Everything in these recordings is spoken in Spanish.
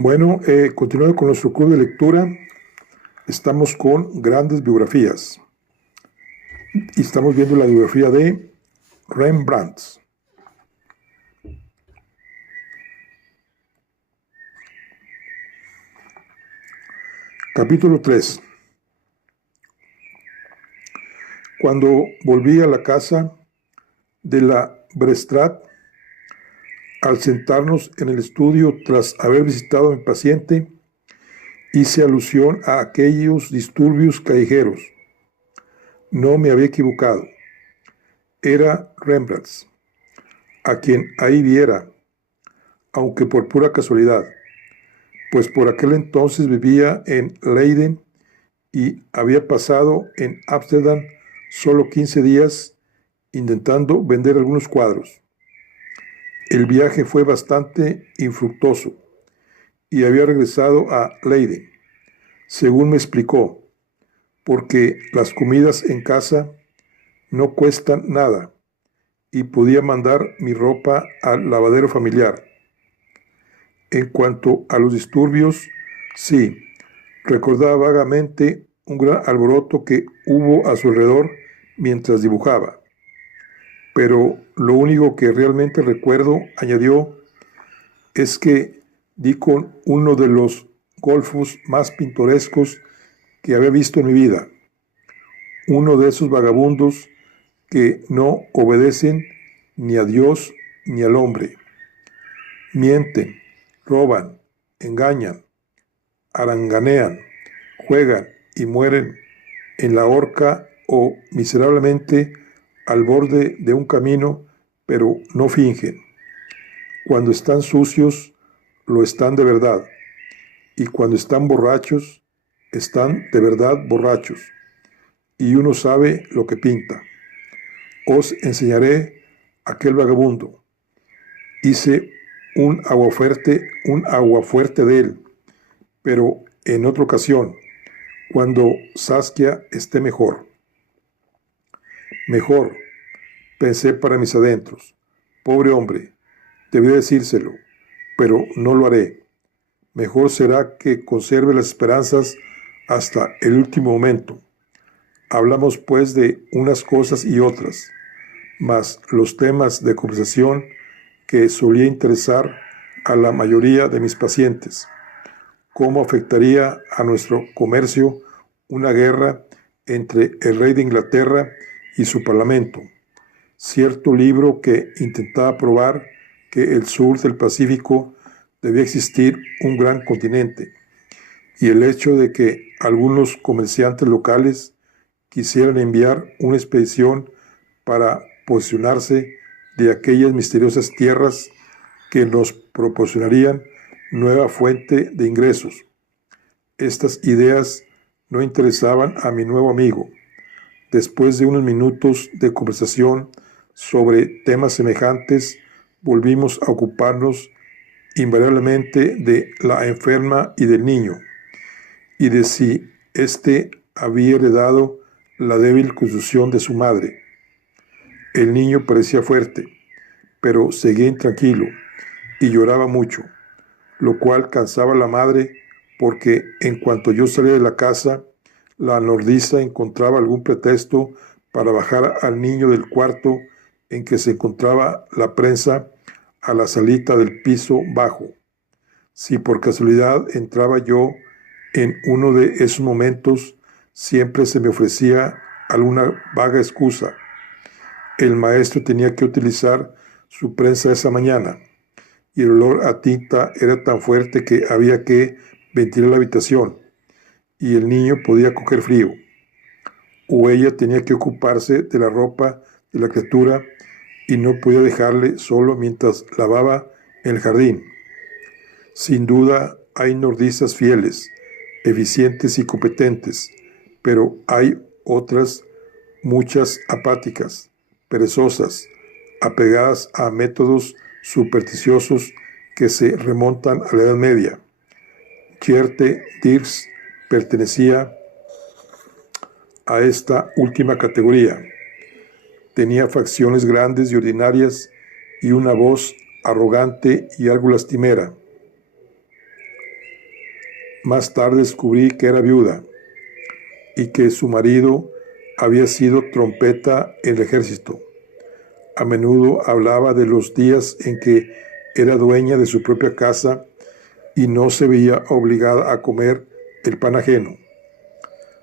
Bueno, continuando con nuestro club de lectura, estamos con grandes biografías y estamos viendo la biografía de Rembrandt. Capítulo 3. Cuando volví a la casa de la Brestraat, al sentarnos en el estudio tras haber visitado a mi paciente, hice alusión a aquellos disturbios callejeros. No me había equivocado. Era Rembrandt, a quien ahí viera, aunque por pura casualidad, pues por aquel entonces vivía en Leiden y había pasado en Ámsterdam solo 15 días intentando vender algunos cuadros. El viaje fue bastante infructuoso y había regresado a Leiden, según me explicó, porque las comidas en casa no cuestan nada y podía mandar mi ropa al lavadero familiar. En cuanto a los disturbios, sí, recordaba vagamente un gran alboroto que hubo a su alrededor mientras dibujaba. Pero lo único que realmente recuerdo, añadió, es que di con uno de los golfos más pintorescos que había visto en mi vida. Uno de esos vagabundos que no obedecen ni a Dios ni al hombre. Mienten, roban, engañan, haranganean, juegan y mueren en la horca o miserablemente al borde de un camino, pero no fingen. Cuando están sucios, lo están de verdad, y cuando están borrachos, están de verdad borrachos, y uno sabe lo que pinta. Os enseñaré aquel vagabundo. Hice un aguafuerte de él, pero en otra ocasión, cuando Saskia esté mejor. Mejor, pensé para mis adentros. Pobre hombre, debí decírselo, pero no lo haré. Mejor será que conserve las esperanzas hasta el último momento. Hablamos pues de unas cosas y otras, mas los temas de conversación que solía interesar a la mayoría de mis pacientes. ¿Cómo afectaría a nuestro comercio una guerra entre el rey de Inglaterra y su parlamento? Cierto libro que intentaba probar que el sur del Pacífico debía existir un gran continente, y el hecho de que algunos comerciantes locales quisieran enviar una expedición para posicionarse de aquellas misteriosas tierras que nos proporcionarían nueva fuente de ingresos. Estas ideas no interesaban a mi nuevo amigo. Después de unos minutos de conversación sobre temas semejantes, volvimos a ocuparnos invariablemente de la enferma y del niño, y de si éste había heredado la débil constitución de su madre. El niño parecía fuerte, pero seguía intranquilo y lloraba mucho, lo cual cansaba a la madre porque en cuanto yo salía de la casa, la nodriza encontraba algún pretexto para bajar al niño del cuarto en que se encontraba la prensa a la salita del piso bajo. Si por casualidad entraba yo en uno de esos momentos, siempre se me ofrecía alguna vaga excusa. El maestro tenía que utilizar su prensa esa mañana, y el olor a tinta era tan fuerte que había que ventilar la habitación, y el niño podía coger frío. O ella tenía que ocuparse de la ropa de la criatura y no podía dejarle solo mientras lavaba en el jardín. Sin duda hay nodrizas fieles, eficientes y competentes, pero hay otras, muchas apáticas, perezosas, apegadas a métodos supersticiosos que se remontan a la Edad Media. Geerte Dirks pertenecía a esta última categoría. Tenía facciones grandes y ordinarias y una voz arrogante y algo lastimera. Más tarde descubrí que era viuda y que su marido había sido trompeta en el ejército. A menudo hablaba de los días en que era dueña de su propia casa y no se veía obligada a comer el pan ajeno.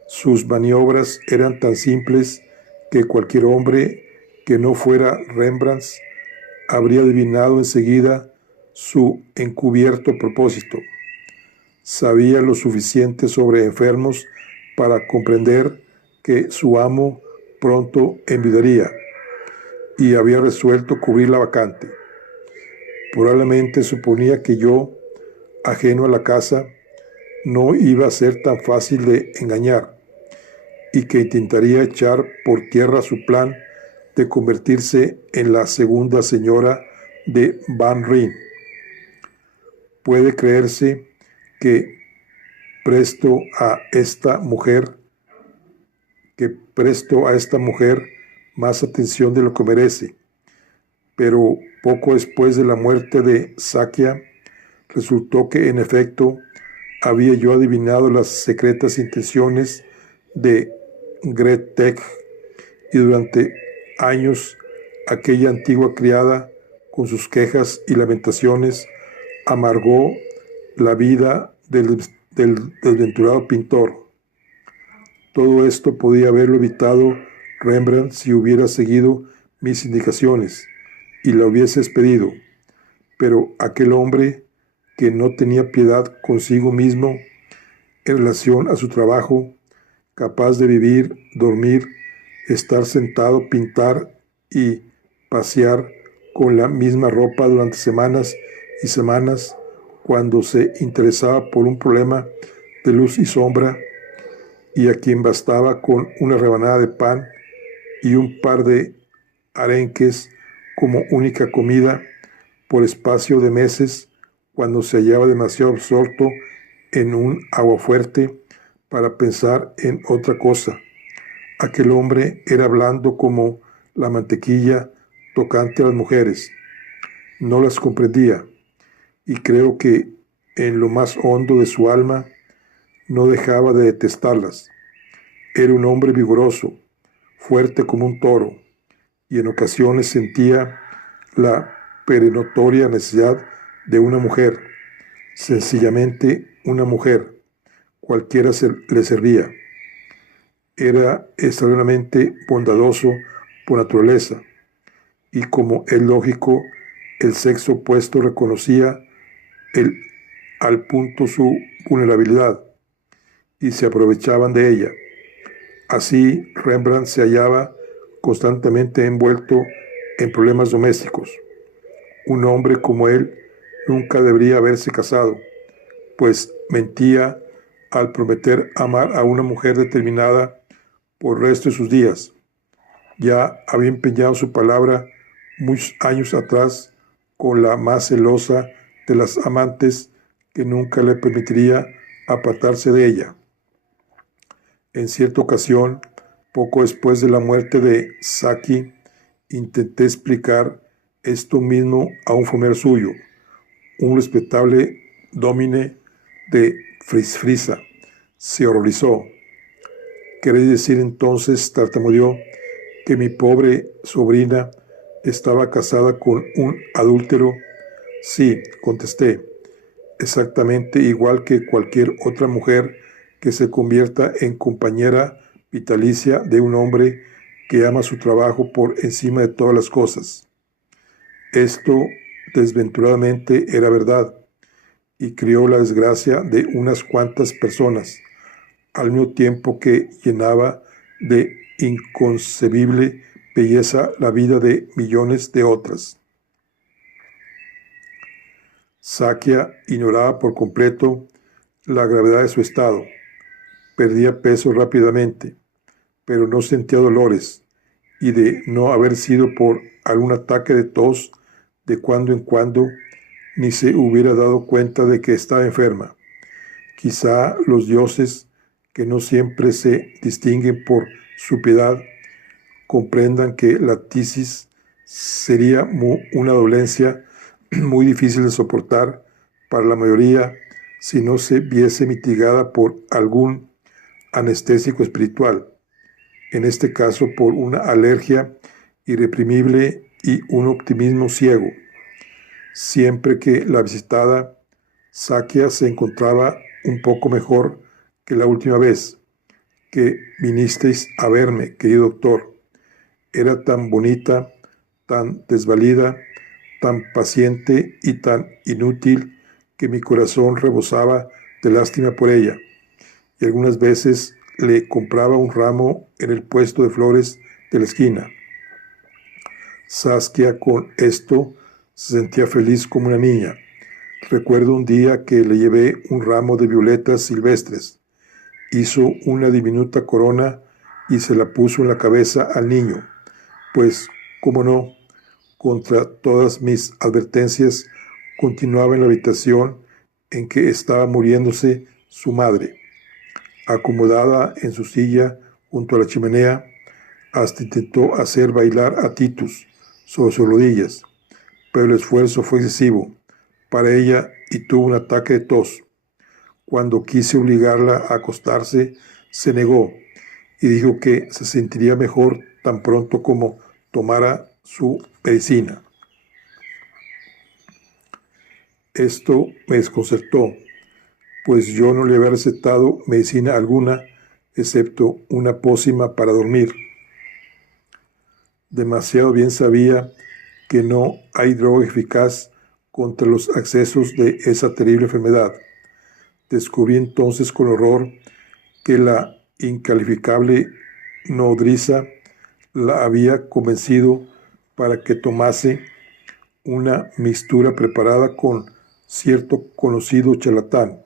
Sus maniobras eran tan simples que cualquier hombre que no fuera Rembrandt habría adivinado enseguida su encubierto propósito. Sabía lo suficiente sobre enfermos para comprender que su amo pronto enviudaría y había resuelto cubrir la vacante. Probablemente suponía que yo, ajeno a la casa, no iba a ser tan fácil de engañar y que intentaría echar por tierra su plan de convertirse en la segunda señora de Van Ryn. Puede creerse que presto a esta mujer más atención de lo que merece, pero poco después de la muerte de Sakya, resultó que en efecto había yo adivinado las secretas intenciones de Gretek y durante años aquella antigua criada, con sus quejas y lamentaciones, amargó la vida del desventurado pintor. Todo esto podía haberlo evitado Rembrandt si hubiera seguido mis indicaciones y la hubiese despedido, pero aquel hombre que no tenía piedad consigo mismo en relación a su trabajo, capaz de vivir, dormir, estar sentado, pintar y pasear con la misma ropa durante semanas y semanas, cuando se interesaba por un problema de luz y sombra, y a quien bastaba con una rebanada de pan y un par de arenques como única comida por espacio de meses, cuando se hallaba demasiado absorto en un aguafuerte para pensar en otra cosa. Aquel hombre era blando como la mantequilla tocante a las mujeres. No las comprendía, y creo que en lo más hondo de su alma no dejaba de detestarlas. Era un hombre vigoroso, fuerte como un toro, y en ocasiones sentía la perentoria necesidad de una mujer, sencillamente una mujer, cualquiera le servía. Era extraordinariamente bondadoso por naturaleza, y como es lógico, el sexo opuesto reconocía al punto su vulnerabilidad y se aprovechaban de ella. Así, Rembrandt se hallaba constantemente envuelto en problemas domésticos. Un hombre como él nunca debería haberse casado, pues mentía al prometer amar a una mujer determinada por el resto de sus días. Ya había empeñado su palabra muchos años atrás con la más celosa de las amantes, que nunca le permitiría apartarse de ella. En cierta ocasión, poco después de la muerte de Saki, intenté explicar esto mismo a un familiar suyo, un respetable dómine de Frisia. Se horrorizó. ¿Queréis decir entonces, tartamudeó, que mi pobre sobrina estaba casada con un adúltero? Sí, contesté, exactamente igual que cualquier otra mujer que se convierta en compañera vitalicia de un hombre que ama su trabajo por encima de todas las cosas. Esto desventuradamente era verdad, y crió la desgracia de unas cuantas personas, al mismo tiempo que llenaba de inconcebible belleza la vida de millones de otras. Sakya ignoraba por completo la gravedad de su estado. Perdía peso rápidamente, pero no sentía dolores, y de no haber sido por algún ataque de tos de cuando en cuando, ni se hubiera dado cuenta de que estaba enferma. Quizá los dioses, que no siempre se distinguen por su piedad, comprendan que la tisis sería una dolencia muy difícil de soportar para la mayoría si no se viese mitigada por algún anestésico espiritual, en este caso por una alergia irreprimible y un optimismo ciego. Siempre que la visitada, Sakya se encontraba un poco mejor que la última vez que vinisteis a verme, querido doctor. Era tan bonita, tan desvalida, tan paciente y tan inútil que mi corazón rebosaba de lástima por ella, y algunas veces le compraba un ramo en el puesto de flores de la esquina. Saskia con esto se sentía feliz como una niña. Recuerdo un día que le llevé un ramo de violetas silvestres. Hizo una diminuta corona y se la puso en la cabeza al niño, pues, cómo no, contra todas mis advertencias, continuaba en la habitación en que estaba muriéndose su madre, acomodada en su silla junto a la chimenea. Hasta intentó hacer bailar a Titus sobre sus rodillas, pero el esfuerzo fue excesivo para ella y tuvo un ataque de tos. Cuando quise obligarla a acostarse, se negó y dijo que se sentiría mejor tan pronto como tomara su medicina. Esto me desconcertó, pues yo no le había recetado medicina alguna, excepto una pócima para dormir. Demasiado bien sabía que no hay droga eficaz contra los accesos de esa terrible enfermedad. Descubrí entonces con horror que la incalificable nodriza la había convencido para que tomase una mixtura preparada con cierto conocido charlatán.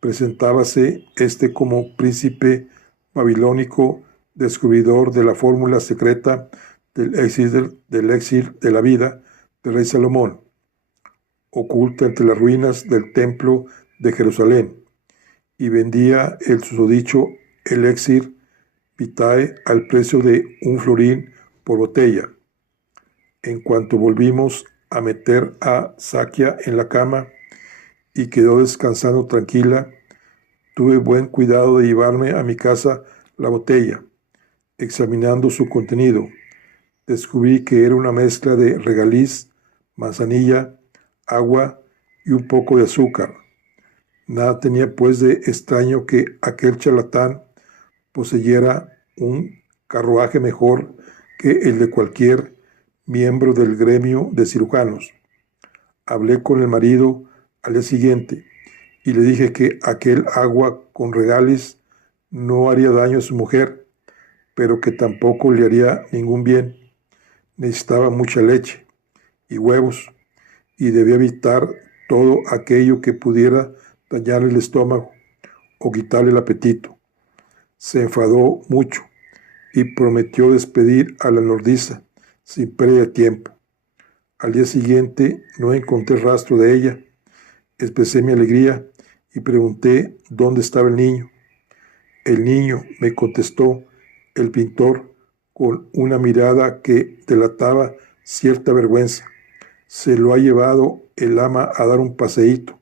Presentábase este como príncipe babilónico, descubridor de la fórmula secreta del elixir de la vida del rey Salomón, oculta entre las ruinas del templo de Jerusalén, y vendía el susodicho elixir vitae al precio de un florín por botella. En cuanto volvimos a meter a Sakya en la cama y quedó descansando tranquila, tuve buen cuidado de llevarme a mi casa la botella. Examinando su contenido, descubrí que era una mezcla de regaliz, manzanilla, agua y un poco de azúcar. Nada tenía pues de extraño que aquel charlatán poseyera un carruaje mejor que el de cualquier miembro del gremio de cirujanos. Hablé con el marido al día siguiente y le dije que aquel agua con regaliz no haría daño a su mujer, pero que tampoco le haría ningún bien. Necesitaba mucha leche y huevos y debía evitar todo aquello que pudiera dañarle el estómago o quitarle el apetito. Se enfadó mucho y prometió despedir a la nodriza sin pérdida de tiempo. Al día siguiente no encontré rastro de ella. Expresé mi alegría y pregunté dónde estaba el niño. El niño, me contestó el pintor con una mirada que delataba cierta vergüenza. Se lo ha llevado el ama a dar un paseíto.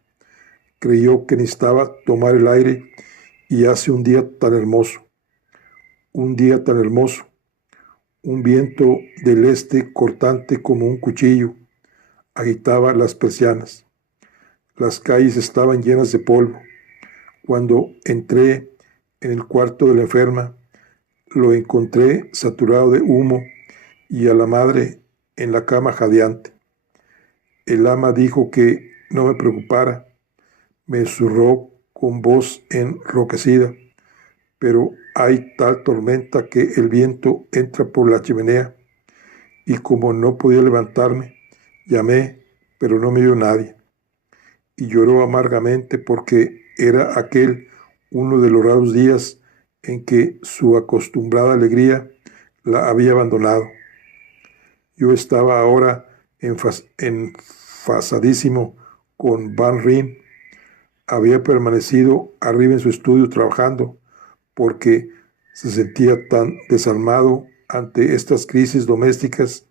Creyó que necesitaba tomar el aire y hace un día tan hermoso. Un día tan hermoso. Un viento del este cortante como un cuchillo agitaba las persianas. Las calles estaban llenas de polvo. Cuando entré en el cuarto de la enferma, lo encontré saturado de humo y a la madre en la cama jadeante. El ama dijo que no me preocupara. Me susurró con voz enronquecida, pero hay tal tormenta que el viento entra por la chimenea, y como no podía levantarme, llamé, pero no me oyó nadie. Y lloró amargamente porque era aquel uno de los raros días en que su acostumbrada alegría la había abandonado. Yo estaba ahora enfasadísimo con Van Ryn. Había permanecido arriba en su estudio trabajando porque se sentía tan desarmado ante estas crisis domésticas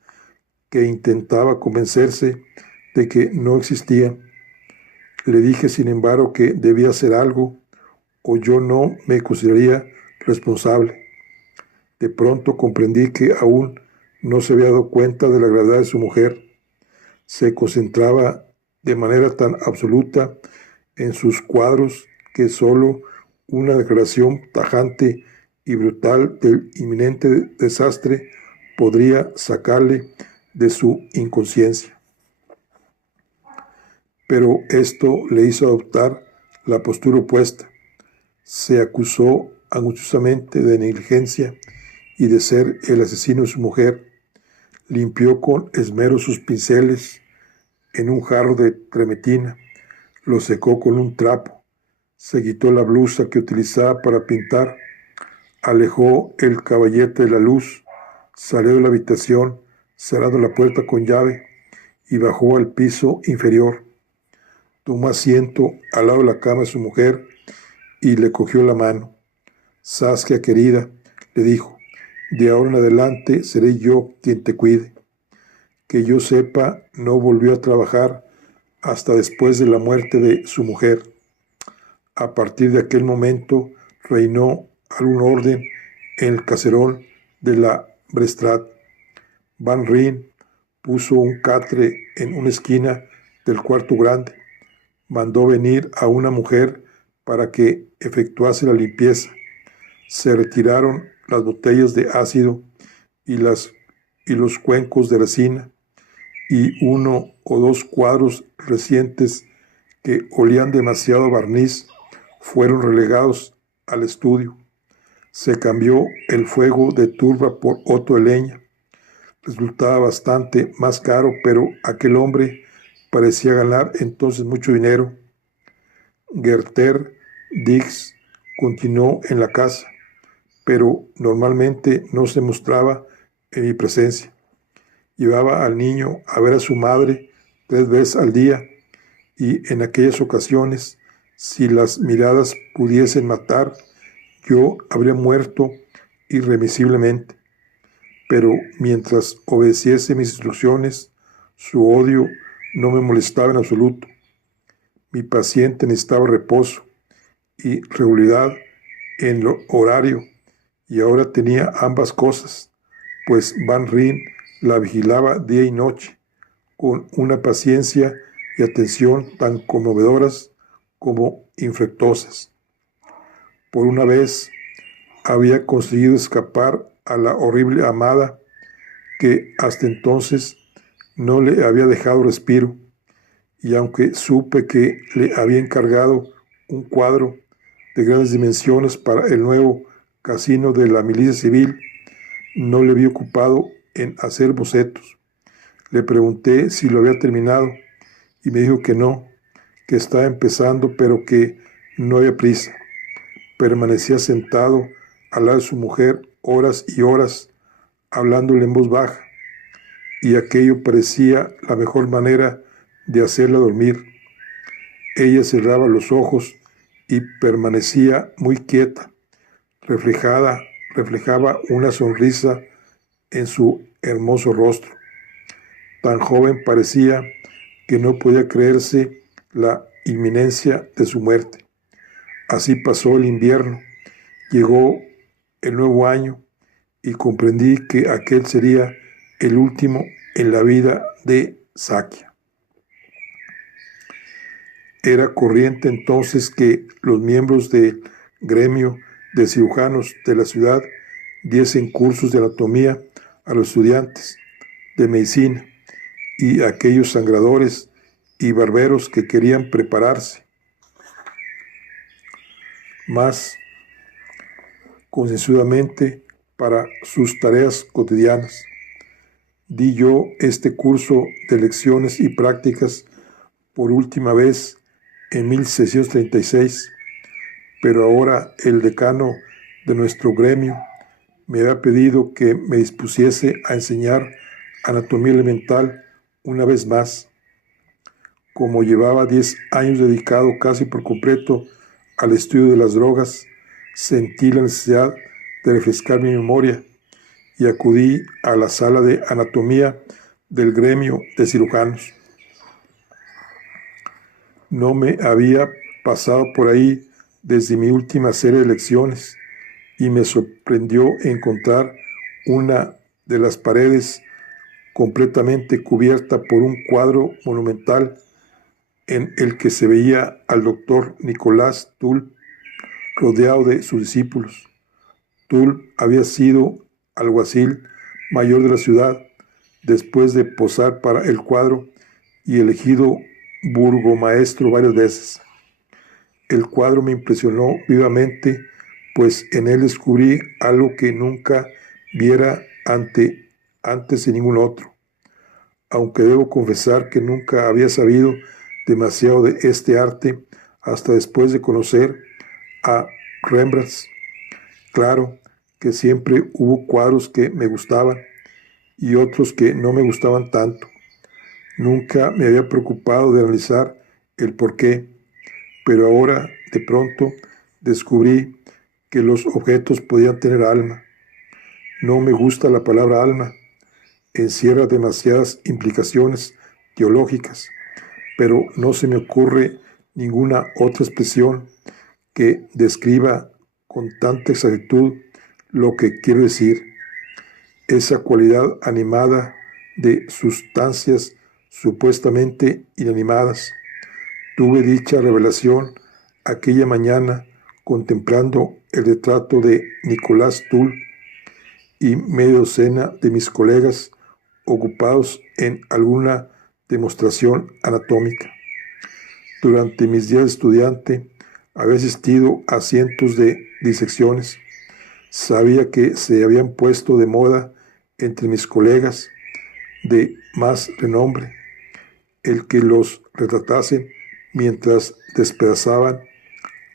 que intentaba convencerse de que no existían. Le dije, sin embargo, que debía hacer algo o yo no me consideraría responsable. De pronto comprendí que aún no se había dado cuenta de la gravedad de su mujer. Se concentraba de manera tan absoluta en sus cuadros que solo una declaración tajante y brutal del inminente desastre podría sacarle de su inconsciencia. Pero esto le hizo adoptar la postura opuesta. Se acusó angustiosamente de negligencia y de ser el asesino de su mujer. Limpió con esmero sus pinceles en un jarro de trementina, lo secó con un trapo, se quitó la blusa que utilizaba para pintar, alejó el caballete de la luz, salió de la habitación, cerrando la puerta con llave, y bajó al piso inferior. Tomó asiento al lado de la cama de su mujer y le cogió la mano. Saskia, querida, le dijo, de ahora en adelante seré yo quien te cuide. Que yo sepa, no volvió a trabajar hasta después de la muerte de su mujer. A partir de aquel momento reinó algún orden en el caserón de la Brestraat. Van Ryn puso un catre en una esquina del cuarto grande. Mandó venir a una mujer para que efectuase la limpieza. Se retiraron las botellas de ácido y los cuencos de resina, y uno o dos cuadros recientes que olían demasiado a barniz fueron relegados al estudio. Se cambió el fuego de turba por otro de leña. Resultaba bastante más caro, pero aquel hombre parecía ganar entonces mucho dinero. Gerter Dix continuó en la casa, pero normalmente no se mostraba en mi presencia. Llevaba al niño a ver a su madre 3 veces al día, y en aquellas ocasiones, si las miradas pudiesen matar, yo habría muerto irremisiblemente. Pero mientras obedeciese mis instrucciones, su odio no me molestaba en absoluto. Mi paciente necesitaba reposo y regularidad en lo horario, y ahora tenía ambas cosas, pues Van Ryn la vigilaba día y noche, con una paciencia y atención tan conmovedoras como infructuosas. Por una vez había conseguido escapar a la horrible amada que hasta entonces no le había dejado respiro, y aunque supe que le había encargado un cuadro de grandes dimensiones para el nuevo casino de la milicia civil, no le vi ocupado en hacer bocetos. Le pregunté si lo había terminado y me dijo que no, que estaba empezando, pero que no había prisa. Permanecía sentado al lado de su mujer horas y horas, hablándole en voz baja, y aquello parecía la mejor manera de hacerla dormir. Ella cerraba los ojos y permanecía muy quieta. Reflejaba una sonrisa en su hermoso rostro. Tan joven parecía que no podía creerse la inminencia de su muerte. Así pasó el invierno, llegó el nuevo año y comprendí que aquel sería el último en la vida de Saskia. Era corriente entonces que los miembros del gremio de cirujanos de la ciudad diesen cursos de anatomía a los estudiantes de medicina y a aquellos sangradores y barberos que querían prepararse más concienzudamente para sus tareas cotidianas. Di yo este curso de lecciones y prácticas por última vez en 1636, pero ahora el decano de nuestro gremio me había pedido que me dispusiese a enseñar anatomía elemental una vez más. Como llevaba 10 años dedicado casi por completo al estudio de las drogas, sentí la necesidad de refrescar mi memoria y acudí a la sala de anatomía del gremio de cirujanos. No me había pasado por ahí desde mi última serie de lecciones y me sorprendió encontrar una de las paredes completamente cubierta por un cuadro monumental en el que se veía al doctor Nicolás Tull rodeado de sus discípulos. Tull había sido alguacil mayor de la ciudad después de posar para el cuadro y elegido burgomaestro varias veces. El cuadro me impresionó vivamente, pues en él descubrí algo que nunca viera antes en ningún otro, aunque debo confesar que nunca había sabido demasiado de este arte hasta después de conocer a Rembrandt. Claro que siempre hubo cuadros que me gustaban y otros que no me gustaban tanto. Nunca me había preocupado de analizar el porqué, pero ahora de pronto descubrí que los objetos podían tener alma. No me gusta la palabra alma, encierra demasiadas implicaciones teológicas, pero no se me ocurre ninguna otra expresión que describa con tanta exactitud lo que quiero decir. Esa cualidad animada de sustancias supuestamente inanimadas. Tuve dicha revelación aquella mañana contemplando el retrato de Nicolás Tull y media docena de mis colegas ocupados en alguna demostración anatómica. Durante mis días de estudiante había asistido a cientos de disecciones. Sabía que se habían puesto de moda entre mis colegas de más renombre el que los retratasen mientras despedazaban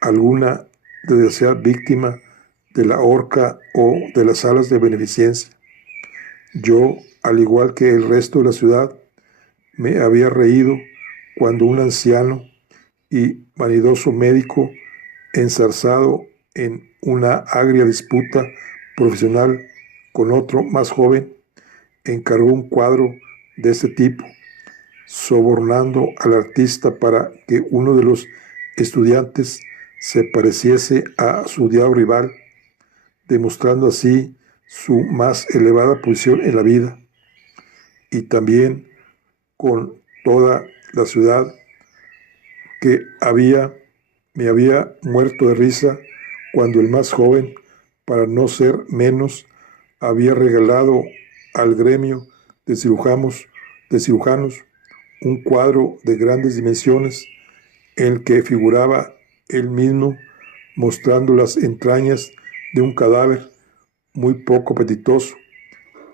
alguna desgraciada víctima de la horca o de las salas de beneficencia. Yo, al igual que el resto de la ciudad, me había reído cuando un anciano y vanidoso médico, enzarzado en una agria disputa profesional con otro más joven, encargó un cuadro de este tipo, sobornando al artista para que uno de los estudiantes se pareciese a su odiado rival, demostrando así su más elevada posición en la vida, y también con toda la ciudad que me había muerto de risa cuando el más joven, para no ser menos, había regalado al gremio de cirujanos un cuadro de grandes dimensiones en el que figuraba él mismo mostrando las entrañas de un cadáver muy poco apetitoso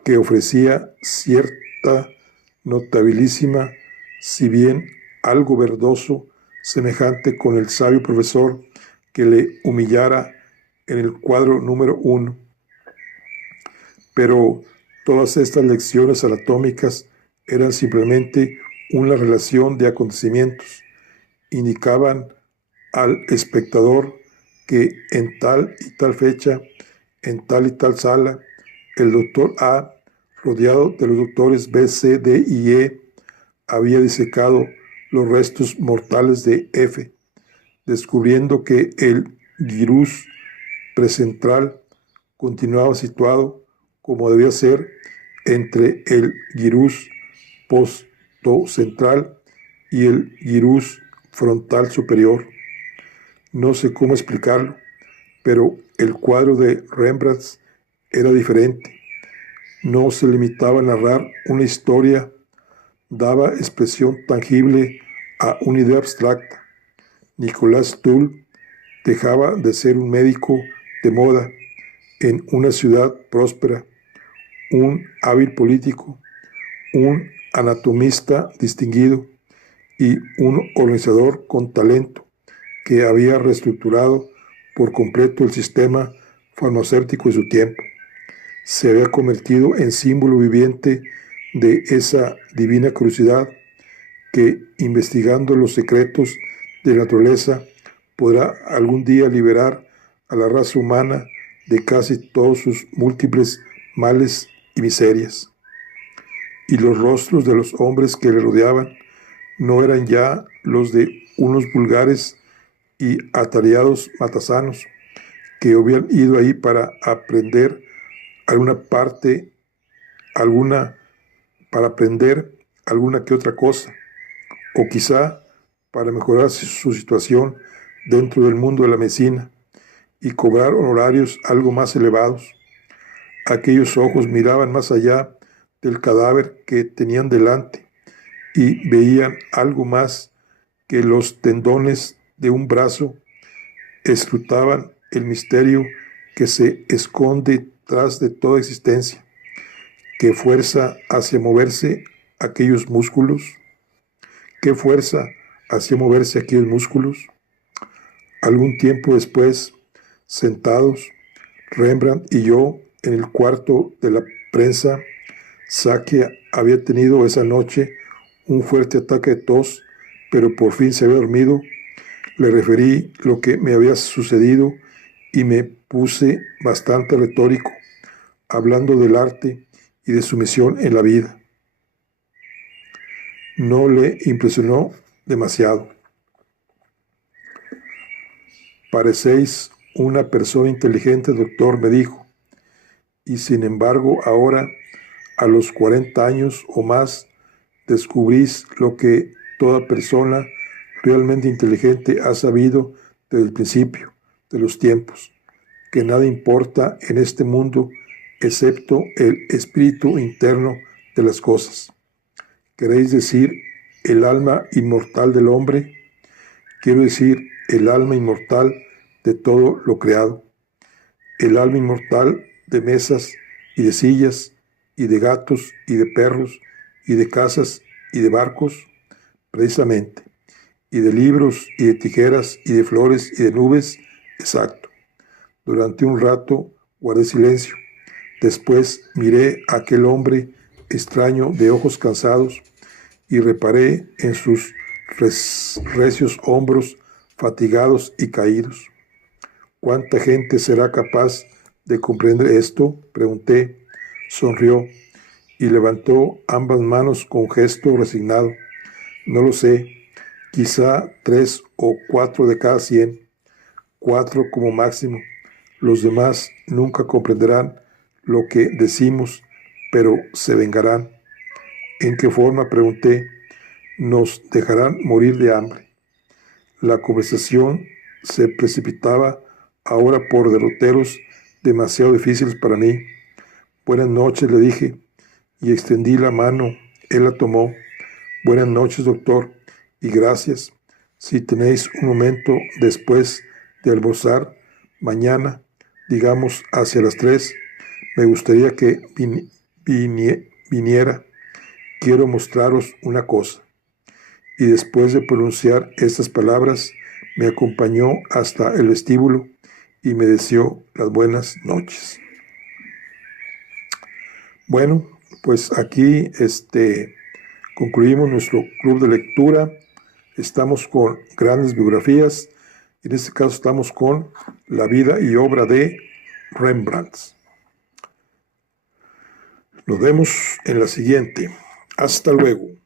que ofrecía cierta notabilísima, si bien algo verdoso, semejante con el sabio profesor que le humillara en el cuadro número 1. Pero todas estas lecciones anatómicas eran simplemente una relación de acontecimientos. Indicaban al espectador que en tal y tal fecha, en tal y tal sala, el doctor A, rodeado de los doctores B, C, D y E, había disecado los restos mortales de F, descubriendo que el gyrus precentral continuaba situado, como debía ser, entre el gyrus postocentral y el gyrus frontal superior. No sé cómo explicarlo, pero el cuadro de Rembrandt era diferente. No se limitaba a narrar una historia, daba expresión tangible a una idea abstracta. Nicolás Tull dejaba de ser un médico de moda en una ciudad próspera, un hábil político, un anatomista distinguido y un organizador con talento que había reestructurado por completo el sistema farmacéutico de su tiempo. Se había convertido en símbolo viviente de esa divina curiosidad que, investigando los secretos de la naturaleza, podrá algún día liberar a la raza humana de casi todos sus múltiples males y miserias. Y los rostros de los hombres que le rodeaban no eran ya los de unos vulgares y atareados matasanos que hubieran ido ahí para aprender para aprender alguna que otra cosa, o quizá para mejorar su situación dentro del mundo de la medicina y cobrar honorarios algo más elevados. Aquellos ojos miraban más allá del cadáver que tenían delante y veían algo más que los tendones de un brazo, escrutaban el misterio que se esconde tras de toda existencia. ¿Qué fuerza hacía moverse aquellos músculos? ¿Qué fuerza hacía moverse aquellos músculos? Algún tiempo después, sentados, Rembrandt y yo en el cuarto de la prensa, Sakia había tenido esa noche un fuerte ataque de tos, pero por fin se había dormido. Le referí lo que me había sucedido y me puse bastante retórico, hablando del arte y de su misión en la vida. No le impresionó demasiado. Parecéis una persona inteligente, doctor, me dijo, y sin embargo ahora, a los 40 años o más, descubrís lo que toda persona realmente inteligente ha sabido desde el principio de los tiempos, que nada importa en este mundo excepto el espíritu interno de las cosas. ¿Queréis decir el alma inmortal del hombre? Quiero decir el alma inmortal de todo lo creado, el alma inmortal de mesas y de sillas y de gatos y de perros y de casas y de barcos, precisamente, y de libros y de tijeras y de flores y de nubes, exacto. Durante un rato guardé silencio. Después miré a aquel hombre extraño de ojos cansados y reparé en sus recios hombros fatigados y caídos. ¿Cuánta gente será capaz de comprender esto?, pregunté. Sonrió y levantó ambas manos con gesto resignado. No lo sé, quizá 3 o 4 de cada 100, 4 como máximo. Los demás nunca comprenderán lo que decimos, pero se vengarán. ¿En qué forma?, pregunté. Nos dejarán morir de hambre. La conversación se precipitaba ahora por derroteros demasiado difíciles para mí. Buenas noches, le dije, y extendí la mano. Él la tomó. Buenas noches, doctor, y gracias. Si tenéis un momento después de almorzar, mañana, digamos hacia las 3, me gustaría que viniera. Quiero mostraros una cosa. Y después de pronunciar estas palabras, me acompañó hasta el vestíbulo y me deseó las buenas noches. Bueno, pues aquí concluimos nuestro club de lectura. Estamos con grandes biografías. En este caso estamos con la vida y obra de Rembrandt. Nos vemos en la siguiente. Hasta luego.